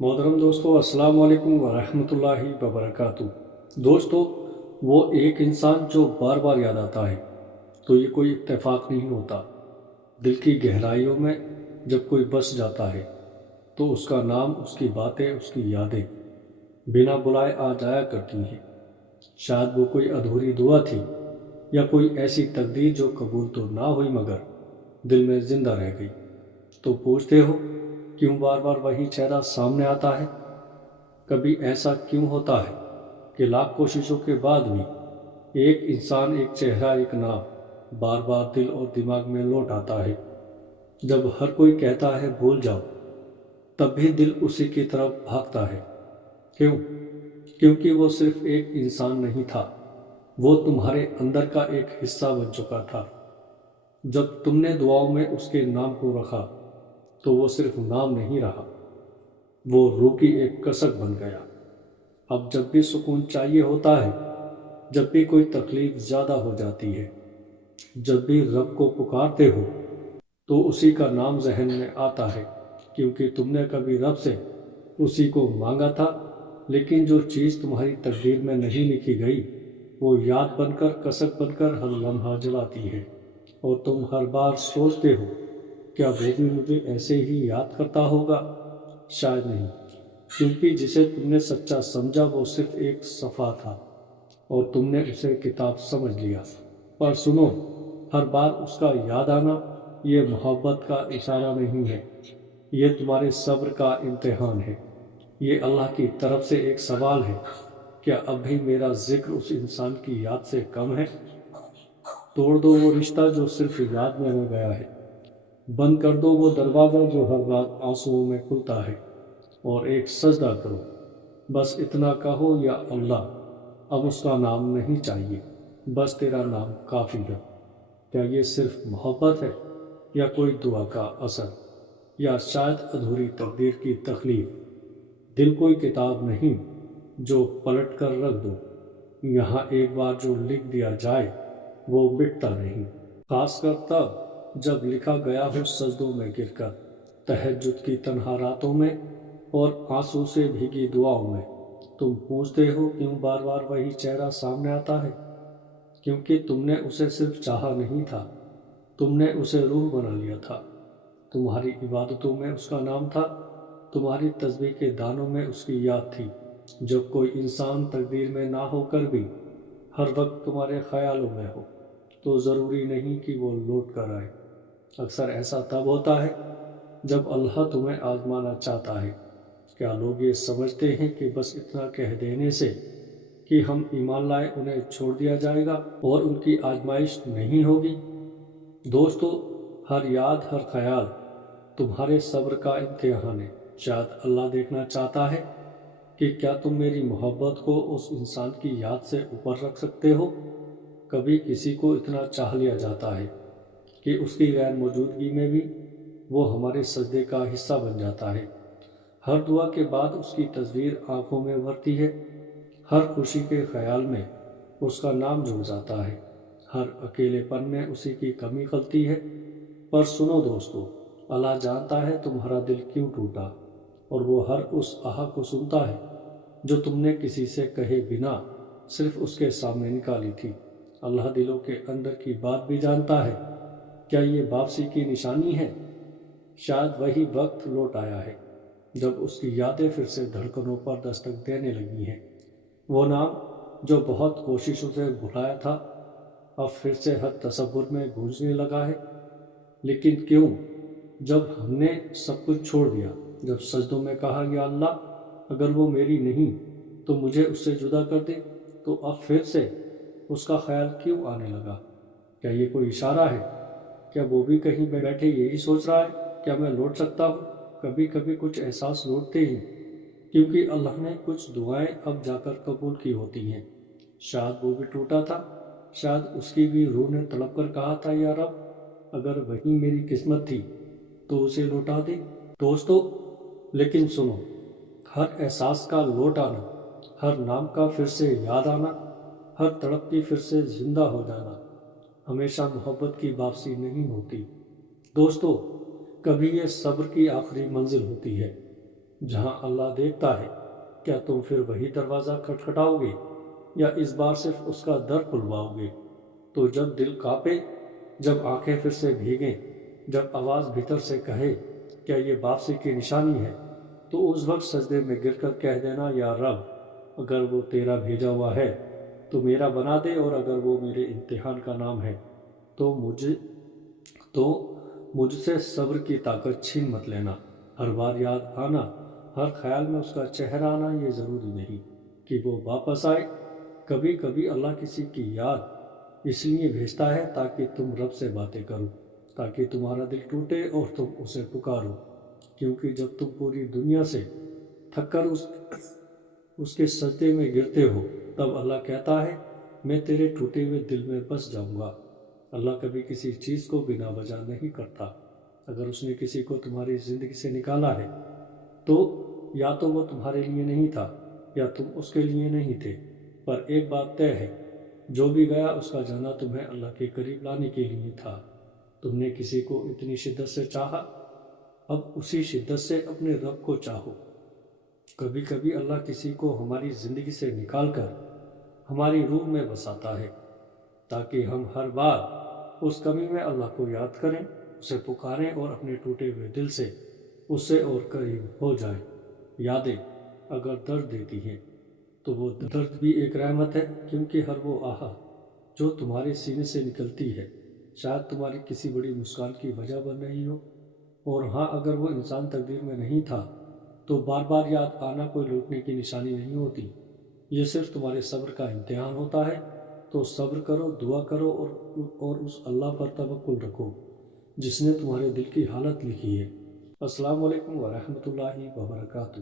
محترم دوستو، السلام علیکم ورحمۃ اللہ وبرکاتہ۔ دوستو، وہ ایک انسان جو بار بار یاد آتا ہے تو یہ کوئی اتفاق نہیں ہوتا۔ دل کی گہرائیوں میں جب کوئی بس جاتا ہے تو اس کا نام، اس کی باتیں، اس کی یادیں بنا بلائے آ جایا کرتی ہیں۔ شاید وہ کوئی ادھوری دعا تھی یا کوئی ایسی تقدیر جو قبول تو نہ ہوئی مگر دل میں زندہ رہ گئی۔ تو پوچھتے ہو کیوں بار بار وہی چہرہ سامنے آتا ہے؟ کبھی ایسا کیوں ہوتا ہے کہ لاکھ کوششوں کے بعد بھی ایک انسان، ایک چہرہ، ایک نام بار بار دل اور دماغ میں لوٹ آتا ہے؟ جب ہر کوئی کہتا ہے بھول جاؤ، تب بھی دل اسی کی طرف بھاگتا ہے۔ کیوں؟ کیونکہ وہ صرف ایک انسان نہیں تھا، وہ تمہارے اندر کا ایک حصہ بن چکا تھا۔ جب تم نے دعاؤں میں اس کے نام کو رکھا تو وہ صرف نام نہیں رہا، وہ روح کی ایک کسک بن گیا۔ اب جب بھی سکون چاہیے ہوتا ہے، جب بھی کوئی تکلیف زیادہ ہو جاتی ہے، جب بھی رب کو پکارتے ہو تو اسی کا نام ذہن میں آتا ہے، کیونکہ تم نے کبھی رب سے اسی کو مانگا تھا۔ لیکن جو چیز تمہاری تقدیر میں نہیں لکھی گئی وہ یاد بن کر، کسک بن کر ہر لمحہ جلاتی ہے، اور تم ہر بار سوچتے ہو کیا وہ بھی مجھے ایسے ہی یاد کرتا ہوگا؟ شاید نہیں، کیونکہ جسے تم نے سچا سمجھا وہ صرف ایک صفحہ تھا اور تم نے اسے کتاب سمجھ لیا۔ پر سنو، ہر بار اس کا یاد آنا یہ محبت کا اشارہ نہیں ہے، یہ تمہارے صبر کا امتحان ہے۔ یہ اللہ کی طرف سے ایک سوال ہے، کیا اب بھی میرا ذکر اس انسان کی یاد سے کم ہے؟ توڑ دو وہ رشتہ جو صرف یاد میں رہ گیا ہے، بند کر دو وہ دروازہ جو ہر رات آنسوؤں میں کھلتا ہے، اور ایک سجدہ کرو۔ بس اتنا کہو، یا اللہ، اب اس کا نام نہیں چاہیے، بس تیرا نام کافی ہے۔ کیا یہ صرف محبت ہے، یا کوئی دعا کا اثر، یا شاید ادھوری تقدیر کی تخلیق؟ دل کوئی کتاب نہیں جو پلٹ کر رکھ دو، یہاں ایک بار جو لکھ دیا جائے وہ مٹتا نہیں، خاص کر تب جب لکھا گیا ہو سجدوں میں گر کر، تہجد کی تنہا راتوں میں، اور آنسو سے بھیگی دعاؤں میں۔ تم پوچھتے ہو کیوں بار بار وہی چہرہ سامنے آتا ہے؟ کیونکہ تم نے اسے صرف چاہا نہیں تھا، تم نے اسے روح بنا لیا تھا۔ تمہاری عبادتوں میں اس کا نام تھا، تمہاری تسبیح کے دانوں میں اس کی یاد تھی۔ جب کوئی انسان تقدیر میں نہ ہو کر بھی ہر وقت تمہارے خیالوں میں ہو تو ضروری نہیں کہ وہ لوٹ کر آئے۔ اکثر ایسا تب ہوتا ہے جب اللہ تمہیں آزمانا چاہتا ہے۔ کیا لوگ یہ سمجھتے ہیں کہ بس اتنا کہہ دینے سے کہ ہم ایمان لائے انہیں چھوڑ دیا جائے گا اور ان کی آزمائش نہیں ہوگی؟ دوستو، ہر یاد، ہر خیال تمہارے صبر کا امتحان ہے۔ شاید اللہ دیکھنا چاہتا ہے کہ کیا تم میری محبت کو اس انسان کی یاد سے اوپر رکھ سکتے ہو۔ کبھی کسی کو اتنا چاہ لیا جاتا ہے کہ اس کی غیر موجودگی میں بھی وہ ہمارے سجدے کا حصہ بن جاتا ہے۔ ہر دعا کے بعد اس کی تصویر آنکھوں میں ابھرتی ہے، ہر خوشی کے خیال میں اس کا نام جڑ جاتا ہے، ہر اکیلے پن میں اسی کی کمی خلتی ہے۔ پر سنو دوستو، اللہ جانتا ہے تمہارا دل کیوں ٹوٹا، اور وہ ہر اس آہ کو سنتا ہے جو تم نے کسی سے کہے بنا صرف اس کے سامنے نکالی تھی۔ اللہ دلوں کے اندر کی بات بھی جانتا ہے۔ کیا یہ واپسی کی نشانی ہے؟ شاید وہی وقت لوٹ آیا ہے جب اس کی یادیں پھر سے دھڑکنوں پر دستک دینے لگی ہیں۔ وہ نام جو بہت کوششوں سے بھلایا تھا اب پھر سے ہر تصور میں گونجنے لگا ہے۔ لیکن کیوں؟ جب ہم نے سب کچھ چھوڑ دیا، جب سجدوں میں کہا یا اللہ اگر وہ میری نہیں تو مجھے اس سے جدا کر دے، تو اب پھر سے اس کا خیال کیوں آنے لگا؟ کیا یہ کوئی اشارہ ہے؟ کیا وہ بھی کہیں بیٹھے یہی سوچ رہا ہے، کیا میں لوٹ سکتا ہوں؟ کبھی کبھی کچھ احساس لوٹتے ہی کیونکہ اللہ نے کچھ دعائیں اب جا کر قبول کی ہوتی ہیں۔ شاید وہ بھی ٹوٹا تھا، شاید اس کی بھی روح نے تڑپ کر کہا تھا یا رب اگر وہی میری قسمت تھی تو اسے لوٹا دے۔ دوستو، لیکن سنو، ہر احساس کا لوٹ آنا، ہر نام کا پھر سے یاد آنا، ہر تڑپ کی پھر سے زندہ ہو جانا ہمیشہ محبت کی واپسی نہیں ہوتی۔ دوستو، کبھی یہ صبر کی آخری منزل ہوتی ہے، جہاں اللہ دیکھتا ہے کیا تم پھر وہی دروازہ کھٹکھٹاؤ گے یا اس بار صرف اس کا در کھلواؤ گے؟ تو جب دل کانپے، جب آنکھیں پھر سے بھیگیں، جب آواز بھیتر سے کہے کیا یہ واپسی کی نشانی ہے، تو اس وقت سجدے میں گر کر کہہ دینا یا رب، اگر وہ تیرا بھیجا ہوا ہے تو میرا بنا دے، اور اگر وہ میرے امتحان کا نام ہے تو تو مجھ سے صبر کی طاقت چھین مت لینا۔ ہر بار یاد آنا، ہر خیال میں اس کا چہرہ آنا، یہ ضروری نہیں کہ وہ واپس آئے۔ کبھی کبھی اللہ کسی کی یاد اس لیے بھیجتا ہے تاکہ تم رب سے باتیں کرو، تاکہ تمہارا دل ٹوٹے اور تم اسے پکارو، کیونکہ جب تم پوری دنیا سے تھک کر اس کے سجدے میں گرتے ہو تب اللہ کہتا ہے میں تیرے ٹوٹے ہوئے دل میں بس جاؤں گا۔ اللہ کبھی کسی چیز کو بنا وجہ نہیں کرتا۔ اگر اس نے کسی کو تمہاری زندگی سے نکالا ہے تو یا تو وہ تمہارے لیے نہیں تھا یا تم اس کے لیے نہیں تھے، پر ایک بات طے ہے، جو بھی گیا اس کا جانا تمہیں اللہ کے قریب لانے کے لیے تھا۔ تم نے کسی کو اتنی شدت سے چاہا، اب اسی شدت سے اپنے رب کو چاہو۔ کبھی کبھی اللہ کسی کو ہماری زندگی سے نکال کر ہماری روح میں بساتا ہے تاکہ ہم ہر بار اس کمی میں اللہ کو یاد کریں، اسے پکاریں اور اپنے ٹوٹے ہوئے دل سے اس سے اور قریب ہو جائیں۔ یادیں اگر درد دیتی ہیں تو وہ درد بھی ایک رحمت ہے، کیونکہ ہر وہ آہا جو تمہارے سینے سے نکلتی ہے شاید تمہاری کسی بڑی مسکان کی وجہ بن رہی ہو۔ اور ہاں، اگر وہ انسان تقدیر میں نہیں تھا تو بار بار یاد آنا کوئی لوٹنے کی نشانی نہیں ہوتی، یہ صرف تمہارے صبر کا امتحان ہوتا ہے۔ تو صبر کرو، دعا کرو اور اس اللہ پر توکل رکھو جس نے تمہارے دل کی حالت لکھی ہے۔ السلام علیکم ورحمۃ اللہ وبرکاتہ۔